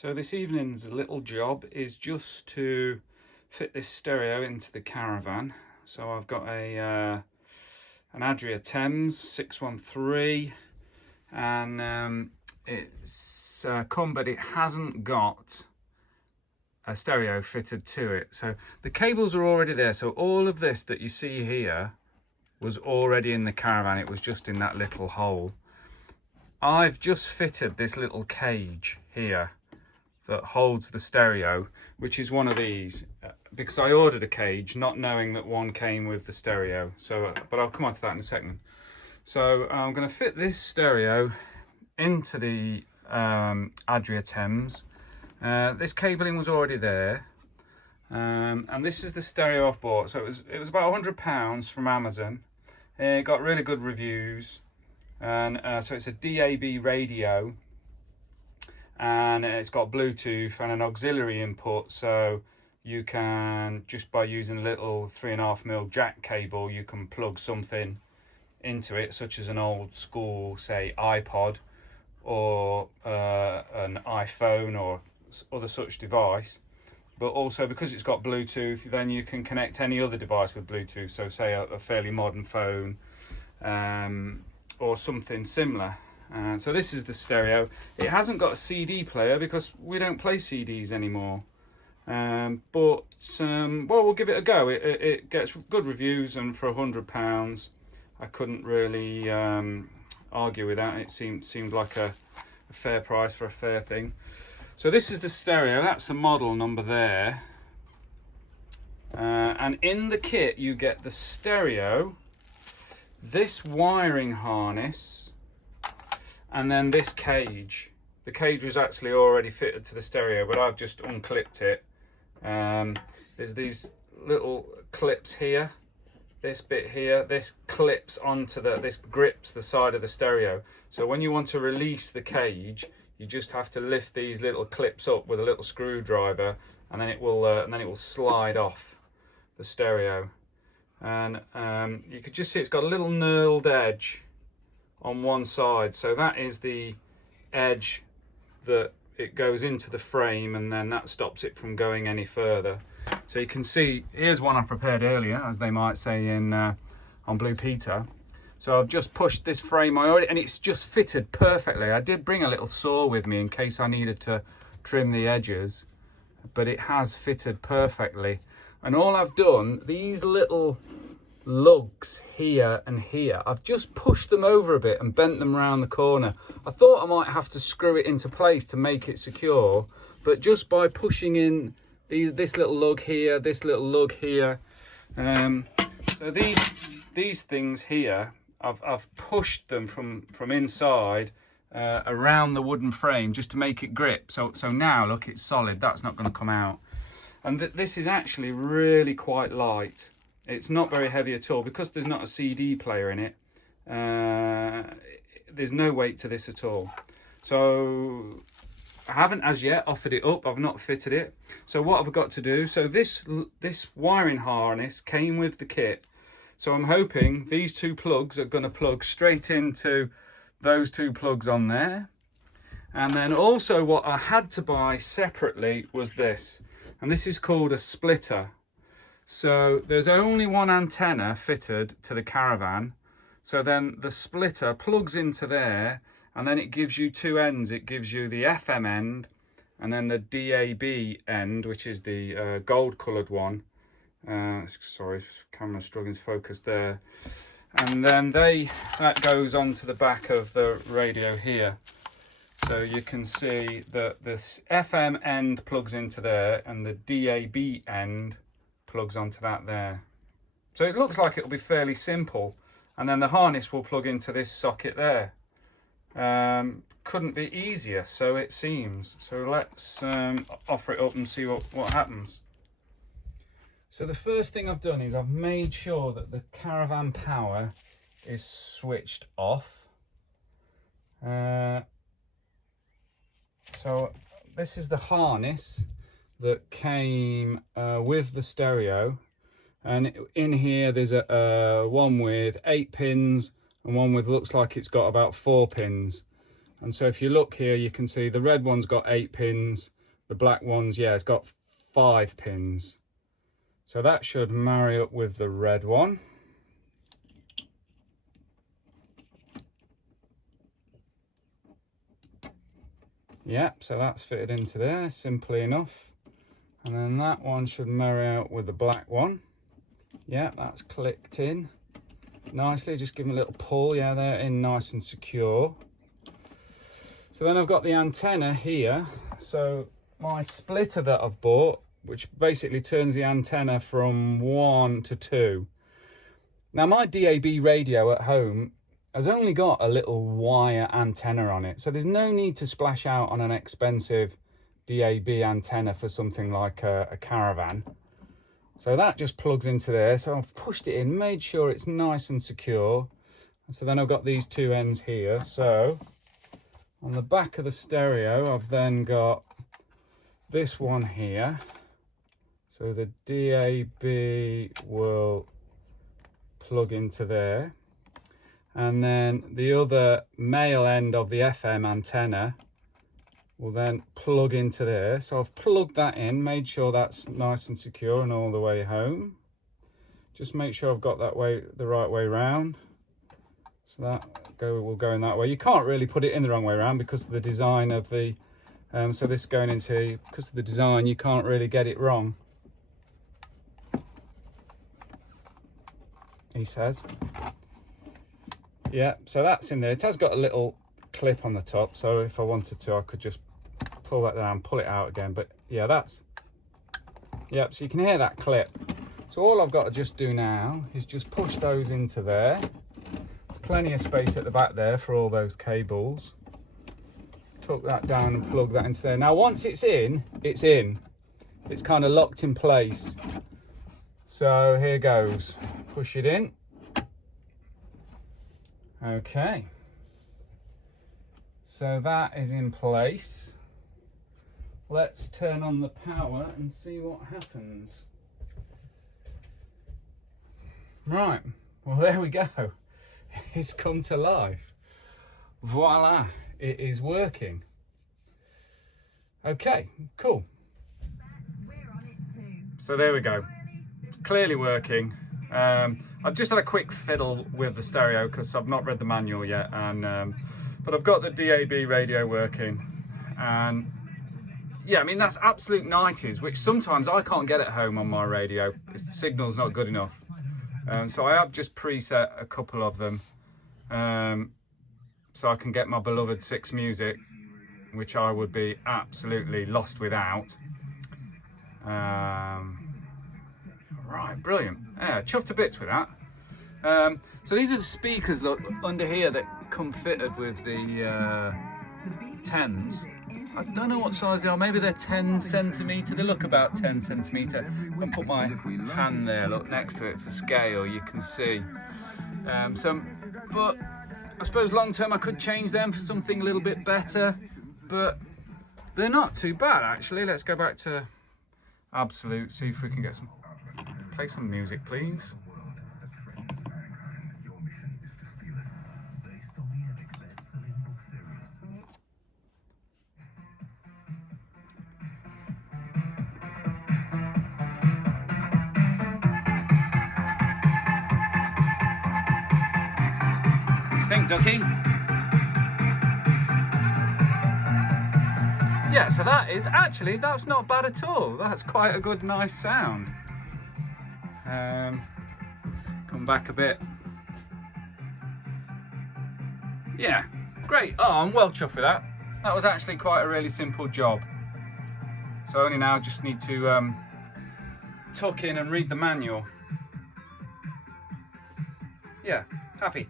So this evening's little job is just to fit this stereo into the caravan. So I've got an Adria Thames 613, and it's come, but it hasn't got a stereo fitted to it. So the cables are already there. So all of this that you see here was already in the caravan. It was just in that little hole. I've just fitted this little cage here that holds the stereo, which is one of these, because I ordered a cage not knowing that one came with the stereo. So, but I'll come on to that in a second. So I'm going to fit this stereo into the Adria Thames. This cabling was already there, and this is the stereo I've bought. So it was about £100 from Amazon. It got really good reviews, and so it's a DAB radio. And it's got Bluetooth and an auxiliary input, so you can, just by using a little 3.5mm jack cable, you can plug something into it, such as an old school, say, iPod or an iPhone or other such device. But also, because it's got Bluetooth, then you can connect any other device with Bluetooth, so say a fairly modern phone or something similar. So this is the stereo. It hasn't got a CD player because we don't play CDs anymore. Well, we'll give it a go. It gets good reviews, and for £100, I couldn't really argue with that. It seemed like a fair price for a fair thing. So this is the stereo. That's the model number there. And in the kit, you get the stereo, this wiring harness, and then this cage. The cage was actually already fitted to the stereo, but I've just unclipped it. There's these little clips here, this bit here, this clips onto this grips the side of the stereo. So when you want to release the cage, you just have to lift these little clips up with a little screwdriver, and then it will slide off the stereo. And you could just see it's got a little knurled edge on one side, so that is the edge that it goes into the frame, and then that stops it from going any further. So you can see, here's one I prepared earlier, as they might say in on Blue Peter. So I've just pushed this frame, and it's just fitted perfectly. I did bring a little saw with me in case I needed to trim the edges, but it has fitted perfectly. And all I've done, these little lugs here and here, I've just pushed them over a bit and bent them around the corner. I thought I might have to screw it into place to make it secure, but just by pushing in this little lug here, this little lug here, so these things here, I've pushed them from inside around the wooden frame just to make it grip. So now look, it's solid. That's not going to come out. And this is actually really quite light. It's not very heavy at all, because there's not a CD player in it. There's no weight to this at all. So I haven't as yet offered it up. I've not fitted it. So what have I got to do? So this wiring harness came with the kit. So I'm hoping these two plugs are going to plug straight into those two plugs on there. And then also what I had to buy separately was this. And this is called a splitter. So there's only one antenna fitted to the caravan. So then the splitter plugs into there, and then it gives you two ends. It gives you the FM end and then the DAB end, which is the gold coloured one. Sorry, camera's struggling to focus there. And then that goes onto the back of the radio here. So you can see that this FM end plugs into there, and the DAB end plugs onto that there. So it looks like it'll be fairly simple, and then the harness will plug into this socket there. Couldn't be easier, so it seems. So let's offer it up and see what happens. So the first thing I've done is I've made sure that the caravan power is switched off. So this is the harness that came with the stereo, and in here there's a one with 8 pins and one with, looks like it's got about 4 pins. And so if you look here, you can see the red one's got 8 pins. The black one's, yeah, it's got 5 pins. So that should marry up with the red one. Yep, so that's fitted into there, simply enough. And then that one should marry out with the black one. Yeah, that's clicked in nicely. Just give them a little pull. Yeah, they're in nice and secure. So then I've got the antenna here. So my splitter that I've bought, which basically turns the antenna from 1 to 2. Now my DAB radio at home has only got a little wire antenna on it, so there's no need to splash out on an expensive DAB antenna for something like a caravan. So that just plugs into there. So I've pushed it in, made sure it's nice and secure. And so then I've got these 2 ends here. So on the back of the stereo, I've then got this one here. So the DAB will plug into there. And then the other male end of the FM antenna will then plug into there. So I've plugged that in, made sure that's nice and secure and all the way home. Just make sure I've got that way, the right way round. So that will go in that way. You can't really put it in the wrong way around because of the design of the, so this going into, because of the design, you can't really get it wrong, he says. Yeah, so that's in there. It has got a little clip on the top, so if I wanted to, I could just pull that down, pull it out again. But yeah, that's, yep, so you can hear that clip. So all I've got to just do now is just push those into there. Plenty of space at the back there for all those cables. Tuck that down and plug that into there. Now once it's in, it's in. It's kind of locked in place. So here goes. Push it in. Okay. So that is in place. Let's turn on the power and see what happens. Right, well there we go. It's come to life. Voila, it is working. Okay, cool. So there we go. Clearly working. I've just had a quick fiddle with the stereo because I've not read the manual yet, and but I've got the DAB radio working, and yeah, I mean that's absolute 90s, which sometimes I can't get at home on my radio. The signal's not good enough. So I have just preset a couple of them, so I can get my beloved 6 music, which I would be absolutely lost without. Right, brilliant. Yeah, chuffed to bits with that. So these are the speakers that under here that come fitted with the Thames. I don't know what size they are. Maybe they're 10 centimetre. They look about 10 centimetre. I can put my hand there, look next to it for scale. You can see. But I suppose long term I could change them for something a little bit better. But they're not too bad actually. Let's go back to absolute. See if we can get some. Play some music, please. What do you think, Ducky? Yeah, so that is actually, that's not bad at all. That's quite a good, nice sound. Come back a bit. Yeah, great. Oh, I'm well chuffed with that. That was actually quite a really simple job. So only now just need to tuck in and read the manual. Yeah, happy.